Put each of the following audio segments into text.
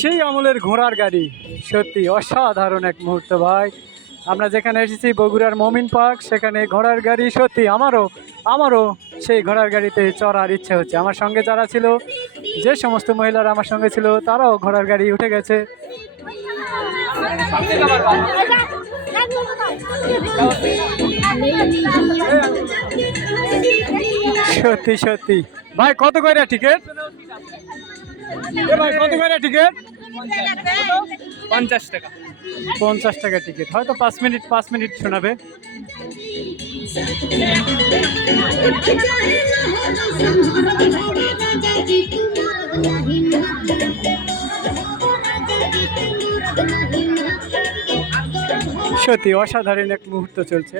সেই আমলের ঘোড়ার গাড়ি সত্যি অসাধারণ এক মুহূর্ত ভাই। আমরা যেখানে এসেছি বগুড়ার মমিন পার্ক, সেখানে ঘোড়ার গাড়ি সত্যি আমারও সেই ঘোড়ার গাড়িতে চড়ার ইচ্ছে হচ্ছে। আমার সঙ্গে যারা ছিল, যে সমস্ত মহিলারা আমার সঙ্গে ছিল, তারাও ঘোড়ার গাড়ি উঠে গেছে। সত্যি সত্যি ভাই, কত করে টিকিট? ভাই কত করে টিকিট? 50 টাকা। 50 টাকা টিকিট, হয়তো 5 মিনিট শোনাবে। সত্যি অসাধারণ এক মুহূর্ত চলছে।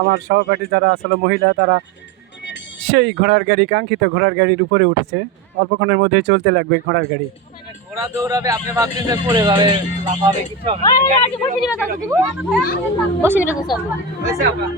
আমার সহপাঠী যারা আসলে মহিলা, তারা সেই ঘোড়ার গাড়ি, কাঙ্ক্ষিত ঘোড়ার গাড়ির উপরে উঠেছে। অল্পক্ষণের মধ্যেই চলতে লাগবে ঘোড়ার গাড়ি। ঘোড়া দৌড়াবে, আপনি ভাবছেন যে পড়ে যাবে, লাফাবে, কিছু হবে না। হয়েছে আপনার?